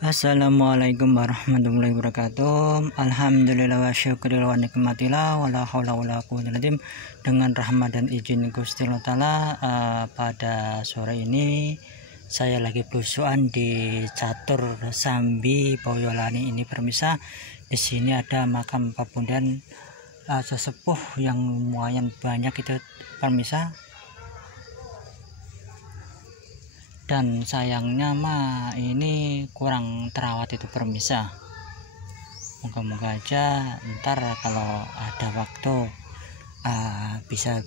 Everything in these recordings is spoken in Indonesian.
Assalamualaikum warahmatullahi wabarakatuh. Alhamdulillah wa syukurillah wa nikmatillah wa la hawla wa la quwwata illa billah. Dengan rahmat dan izin Gusti Allah Ta'ala, pada sore ini saya lagi belusuan di Catur Sambi Boyolali ini permisa. Di sini ada makam papundan sesepuh yang lumayan banyak itu permisa. Dan sayangnya mah ini kurang terawat itu permisa. Moga-moga aja ntar kalau ada waktu bisa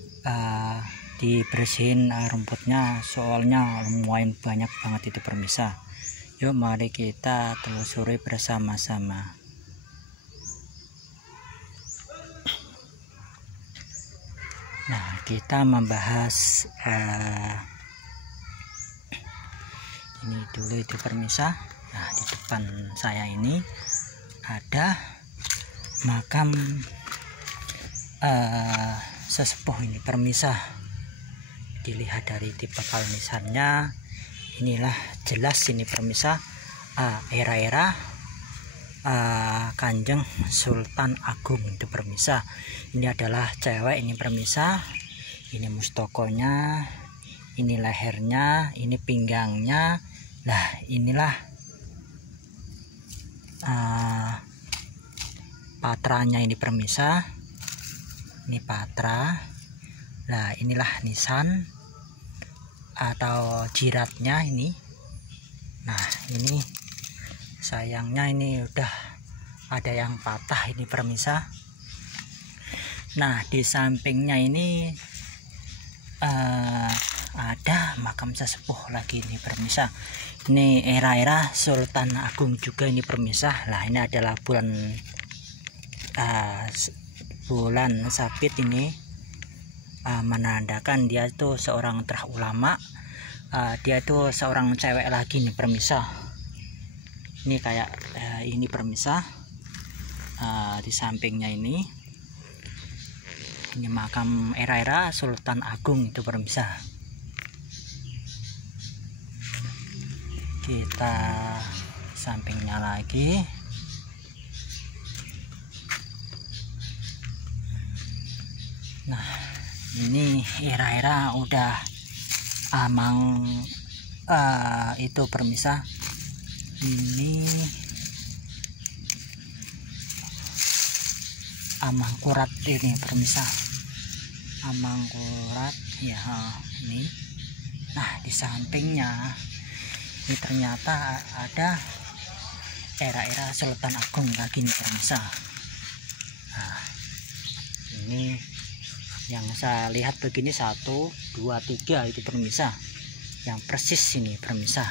dibersihin rumputnya, soalnya lumayan banyak banget itu permisa. Yuk mari kita telusuri bersama-sama. Nah, kita membahas ini dulu itu permisa. Nah, di depan saya ini ada makam sesepuh ini permisa. Dilihat dari tipe nisannya, inilah jelas ini permisa, era-era Kanjeng Sultan Agung itu permisa. Ini adalah cewek ini permisa. Ini mustokonya, ini lehernya, ini pinggangnya. Nah, inilah patranya ini permisa. Ini patra. Nah, inilah nisan atau jiratnya ini. Nah, ini sayangnya ini udah ada yang patah ini permisa. Nah, di sampingnya ini ada makam sesepuh lagi ini permisa. Ini era-era Sultan Agung juga ini permisa. Nah, ini adalah bulan sabit ini, menandakan dia itu seorang ulama. Dia itu seorang cewek lagi nih permisa. Ini kayak ini permisa. Di sampingnya ini makam era-era Sultan Agung itu permisa. Kita sampingnya lagi. Nah, ini era-era udah amang itu permisa. Ini amangkurat ini permisa. Amangkurat ya ini. Nah, di sampingnya ini ternyata ada era-era Sultan Agung lagi nih permisa. Nah, ini yang saya lihat begini 1, 2, 3 itu permisa, yang persis ini permisa.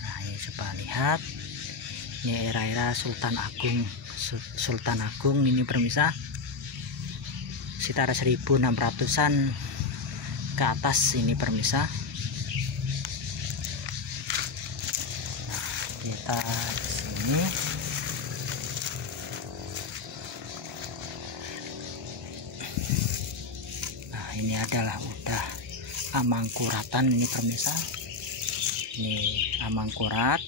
Nah, ini coba lihat, ini era-era Sultan Agung ini permisa, sekitar 1600-an ke atas ini permisa. Kita sini ini adalah udah amangkuratan ini permisa. Ini amangkurat.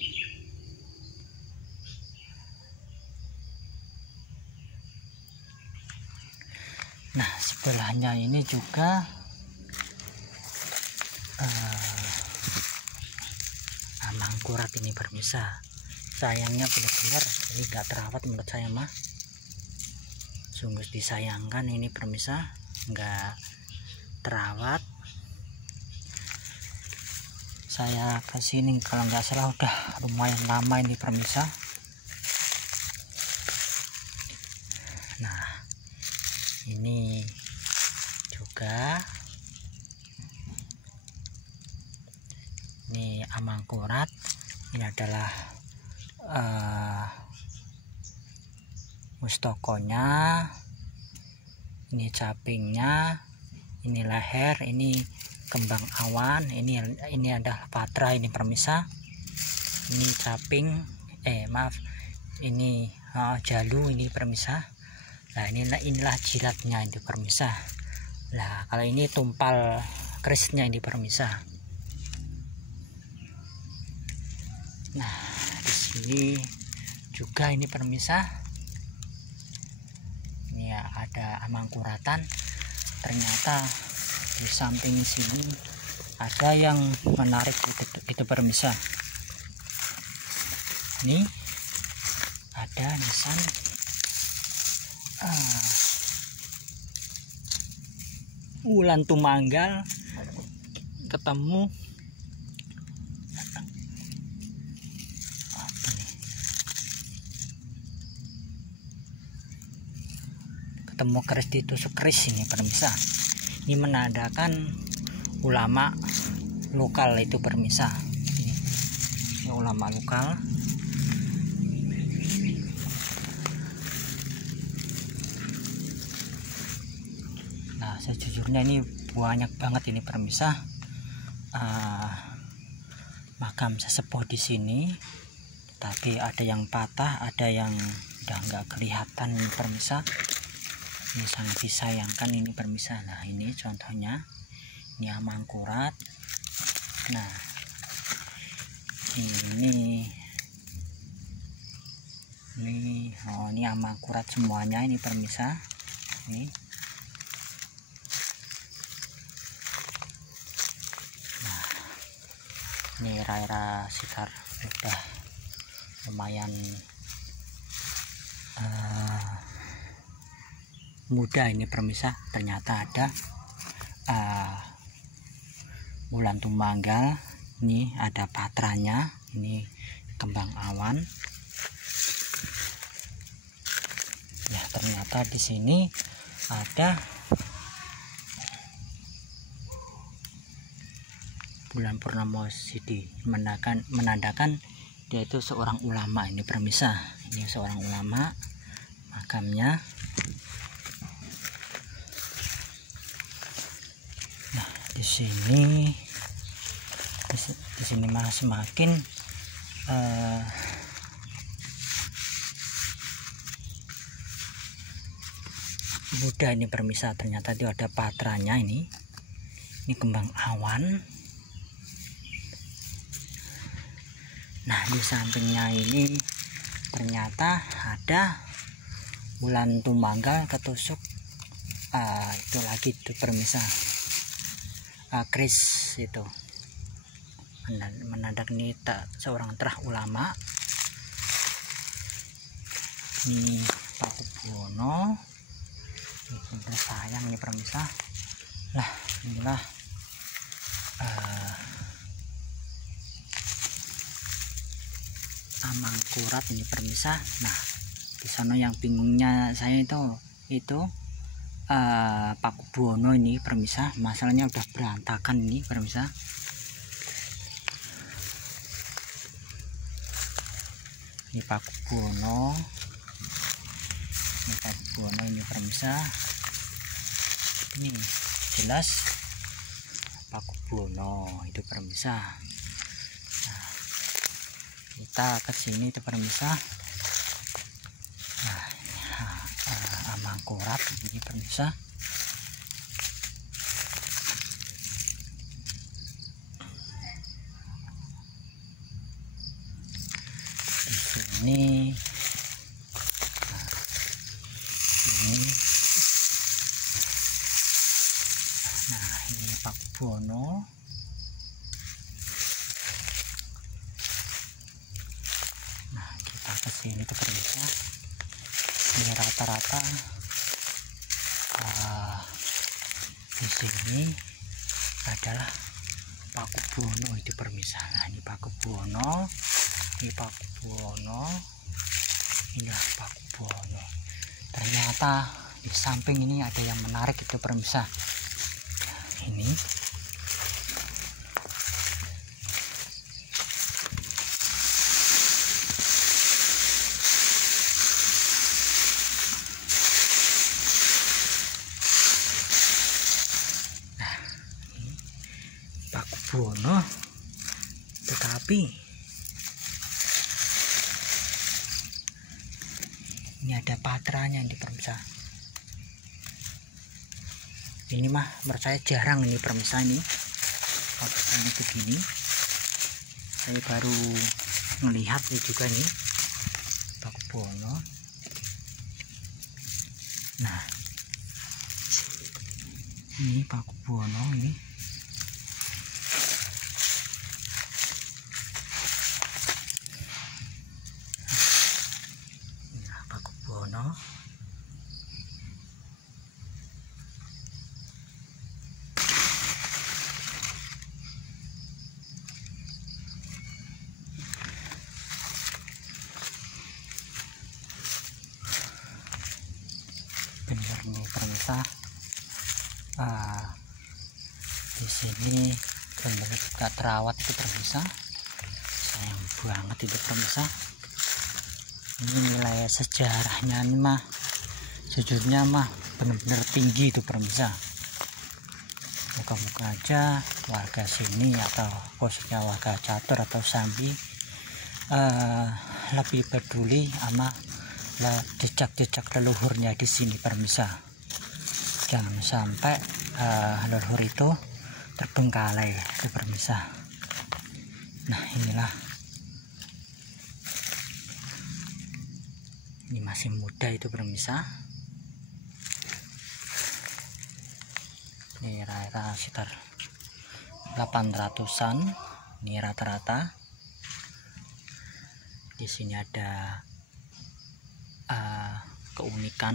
Nah, sebelahnya ini juga amangkurat ini permisa. Sayangnya benar-benar ini gak terawat menurut saya mah. Sungguh disayangkan ini permisa, nggak terawat. Saya kesini kalau nggak salah udah lumayan lama ini permisa. Nah, ini juga ini amangkurat. Ini adalah mustokonya, ini capingnya, ini leher, ini kembang awan, ini adalah patra ini permisa. Ini caping, ini jalu ini permisa. Nah, inilah jiratnya ini permisa. Nah, kalau ini tumpal kerisnya ini permisa. Nah, di Ini juga ini pemirsa, ini ya ada amangkuratan. Ternyata di samping sini ada yang menarik itu pemirsa. Ini ada nisan Wulan Tumanggal ketemu keris ditusuk keris ini pemirsa. Ini menandakan ulama lokal itu pemirsa. Ini ulama lokal. Nah, sejujurnya ini banyak banget ini pemirsa. Makam sesepuh di sini, tapi ada yang patah, ada yang udah nggak kelihatan ini pemirsa. Ini sangat disayangkan ini pemirsa. Nah, ini contohnya, ini amangkurat. Nah, ini ini amangkurat semuanya ini pemirsa. Ini ini era-era Sekar udah lumayan muda ini pemirsa. Ternyata ada Wulan Tumanggal, ini ada patranya, ini kembang awan. Ya, ternyata di sini ada bulan purnama Sidi, menandakan dia itu seorang ulama ini pemirsa. Ini seorang ulama, makamnya. Nah, di sini malah semakin muda ini pemirsa. Ternyata dia ada patranya ini kembang awan. Nah, di sampingnya ini ternyata ada Wulan Tumanggal ketusuk itu lagi itu pemirsa, keris itu menandakan ini seorang terah ulama. Ini Pakubuwono, ini sayang ini pemirsa. Lah, inilah amangkurat ini pemirsa. Nah, di sana yang bingungnya saya itu Pakubuwono ini pemirsa. Masalahnya udah berantakan ini pemirsa. Ini Pakubuwono, ini pemirsa. Ini jelas Pakubuwono itu pemirsa. Nah, kita ke sini itu pemirsa. Nah, amangkurat ini pemirsa. Di sini nah, ini Pakubuwono. Nah, kita ke sini tuh pemirsa. Ini rata-rata di sini adalah Pakubuwono itu pemirsa. Nah, ini Pakubuwono, inilah Pakubuwono. Ternyata di samping ini ada yang menarik itu pemirsa. Ini Pakubuwono, tetapi ini ada patranya di pemirsa. Ini mah menurut saya jarang ini pemirsa. Ini patranya begini, saya baru melihat ini juga nih Paku Buwono. Nah, ini Paku Buwono ini. Nah, Paku Buwono. Bener nih pemirsa, di sini bener gak terawat itu pemirsa, sayang banget itu pemirsa. Ini nilai sejarahnya nih mah sejujurnya mah bener-bener tinggi itu pemirsa. Moga-moga aja warga sini atau khususnya warga Catur atau Sambi lebih peduli sama jejak-jejak leluhurnya di sini pemirsa. Jangan sampai leluhur itu terbengkalai itu pemirsa. Nah, inilah, ini masih muda itu pemirsa. Ini rata-rata sekitar 800-an ini rata-rata. Di sini ada keunikan.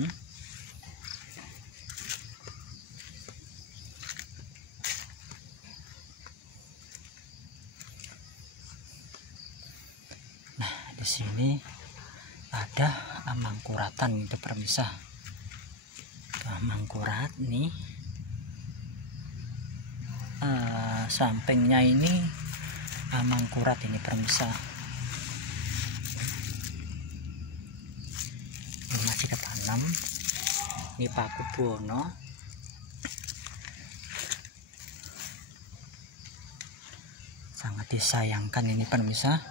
Nah, di sini ada amangkuratan itu pemirsa. Amangkurat nih, sampingnya ini amangkurat ini pemirsa. Ini masih ketanam. Ini Paku Buwono. Sangat disayangkan ini pemirsa.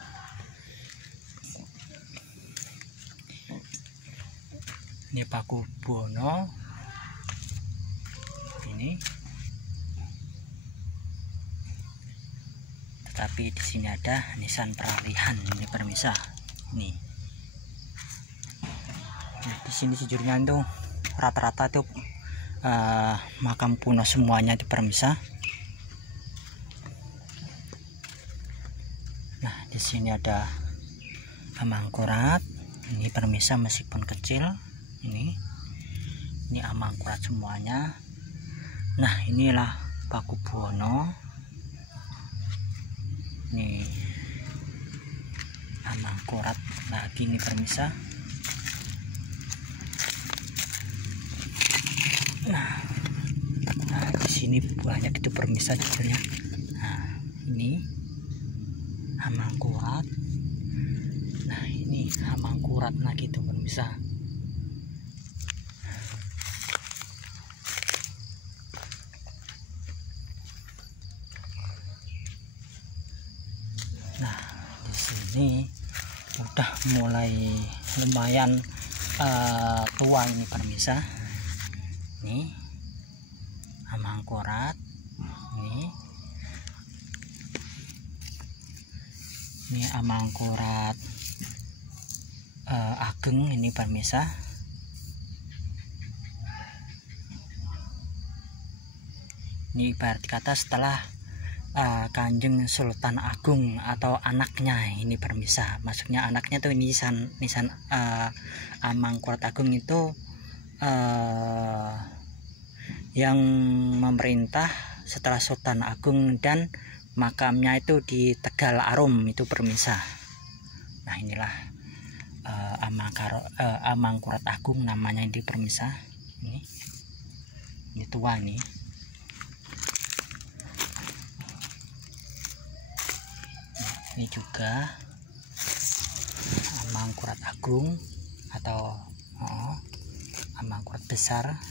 Ini Paku Buwono. Ini. Tetapi di sini ada nisan peralihan ini pemirsa. Nih. Nah, di sini sejujurnya itu rata-rata itu makam kuno semuanya itu pemirsa. Nah, di sini ada amangkurat ini pemirsa, meskipun kecil. Ini amangkurat semuanya. Nah, inilah Paku Buwono. Ini amangkurat lagi nih pemirsa. Nah, di sini banyak itu pemirsa judulnya. Nah, ini amangkurat. Nah, ini amangkurat lagi tuh pemirsa. Nah, di sini udah mulai lumayan tua ini pemirsa. Ini amangkurat. Ini amangkurat ageng ini pemirsa. Ini ibarat kata setelah Kanjeng Sultan Agung atau anaknya ini pemirsa. Maksudnya anaknya tuh nisan amangkurat agung itu yang memerintah setelah Sultan Agung, dan makamnya itu di Tegal Arum itu pemirsa. Nah, inilah amangkurat agung namanya ini pemirsa. Ini tua nih. Ini juga amangkurat agung atau amangkurat besar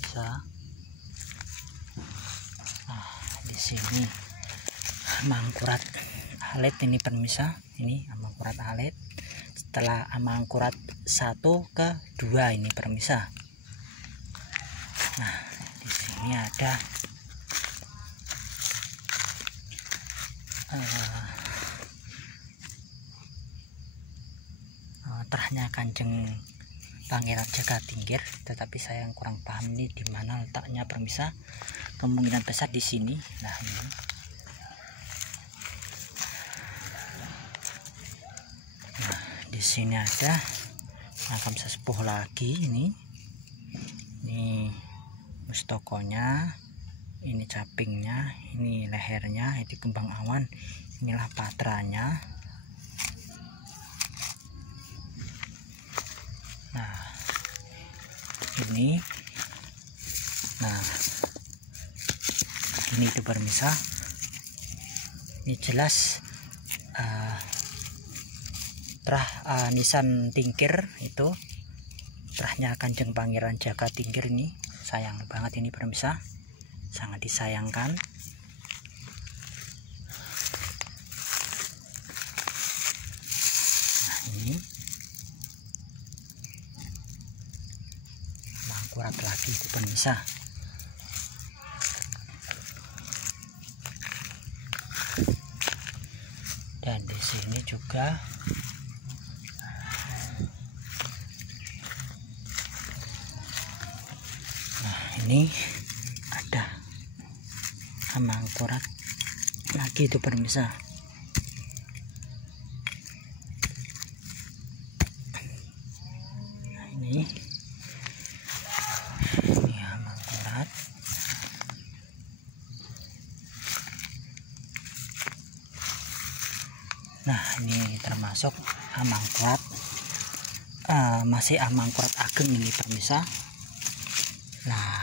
bisa. Nah, di sini amangkurat alit ini pemirsa. Ini amangkurat alit setelah amangkurat 1 ke 2 ini pemirsa. Nah, di sini ada terahnya Kanjeng Pangeran Jagatingkir, tetapi saya yang kurang paham ini di mana letaknya pemirsa. Kemungkinan besar di sini. Nah, ini. Nah, di sini ada makam sesepuh lagi ini. Ini mustokonya, ini capingnya, ini lehernya, ini kembang awan, inilah patranya. Nah, ini, nah, ini itu pemirsa. Ini jelas terah nisan tingkir itu, terahnya Kanjeng Pangeran Jagatingkir ini. Sayang banget ini pemirsa, sangat disayangkan. Nah, ini akurat lagi itu pemirsa. Dan di sini juga ini ada amangkurat lagi itu pemirsa. Nah, ini amangkurat. Nah, ini termasuk amangkurat, masih amangkurat ageng ini pemirsa. Nah,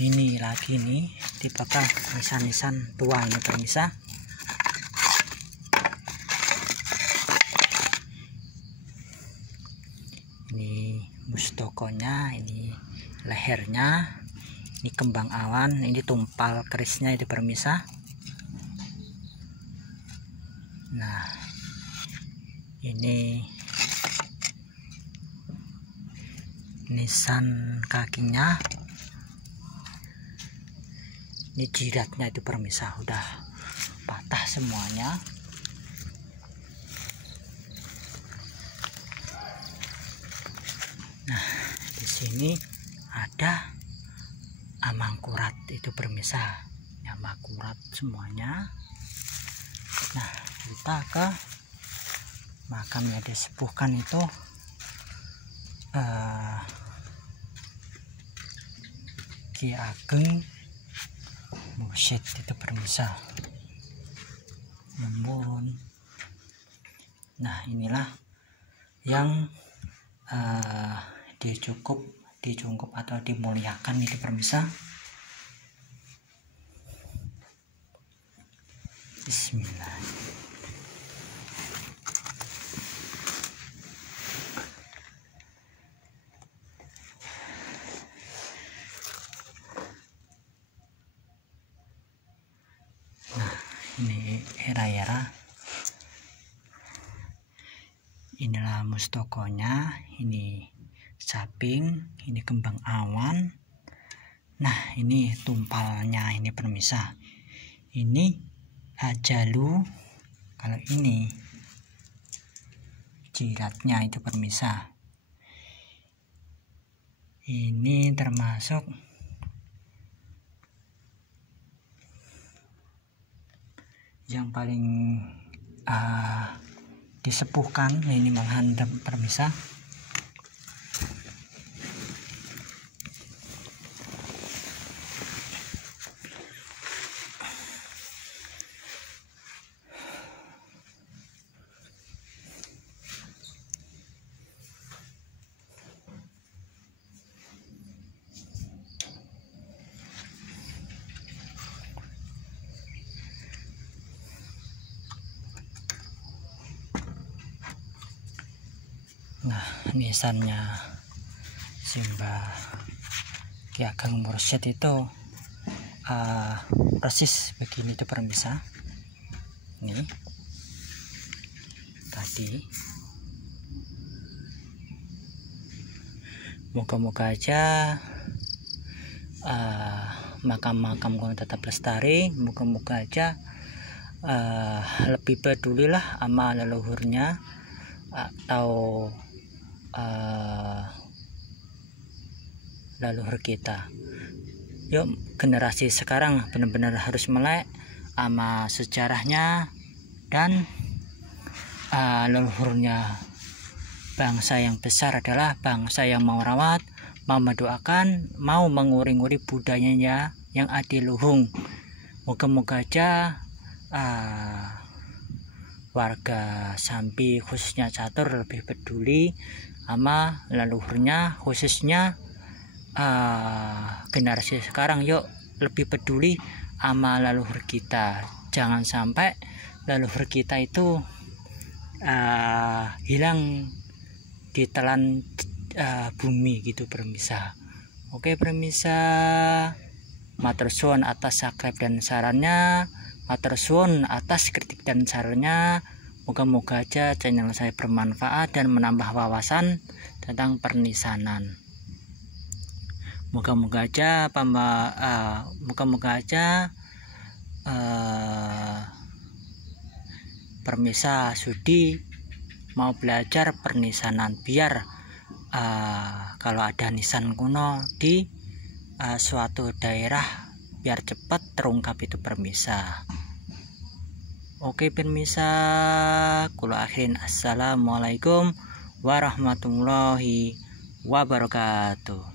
ini lagi nih tipikal nisan-nisan tua ini pemirsa. Ini mustokonya, ini lehernya, ini kembang awan, ini tumpal kerisnya itu pemirsa. Nah, ini nisan kakinya, ini jidatnya itu pemirsa udah patah semuanya. Nah, di sini ada amangkurat itu pemirsa, amangkurat semuanya. Nah, kita ke makamnya disepuhkan itu, Ki Ageng Mursyid itu pemirsa. Namun, nah inilah yang dicungkup atau dimuliakan itu pemirsa. Bismillah. Nah, ini era-era. Inilah mustokonya, ini caping, ini kembang awan. Nah, ini tumpalnya ini pemirsa. Ini jalu, kalau ini jidatnya itu pemirsa. Ini termasuk yang paling disepuhkan, ini menghadap pemirsa. Nah, nisannya Simbah Ki Ageng Mursyid itu persis begini tuh pemirsa. Ini tadi, moga-moga aja makam-makam tetap lestari. Moga-moga aja lebih pedulilah sama leluhurnya atau leluhur kita. Yuk, generasi sekarang benar-benar harus melek sama sejarahnya dan leluhurnya. Bangsa yang besar adalah bangsa yang mau rawat, mau mendoakan, mau menguri-nguri budayanya yang adiluhung. Moga-moga aja warga Sambi khususnya catur lebih peduli sama leluhurnya, khususnya generasi sekarang. Yuk lebih peduli sama leluhur kita, jangan sampai leluhur kita itu hilang ditelan bumi gitu permisa. Oke permisa, matur suwun atas subscribe dan sarannya, matur suwun atas kritik dan sarannya. Moga-moga aja channel saya bermanfaat dan menambah wawasan tentang pernisanan. Moga-moga aja permisa sudi mau belajar pernisanan, biar kalau ada nisan kuno di suatu daerah biar cepat terungkap itu permisa. Oke permisa, kula akhirin assalamualaikum warahmatullahi wabarakatuh.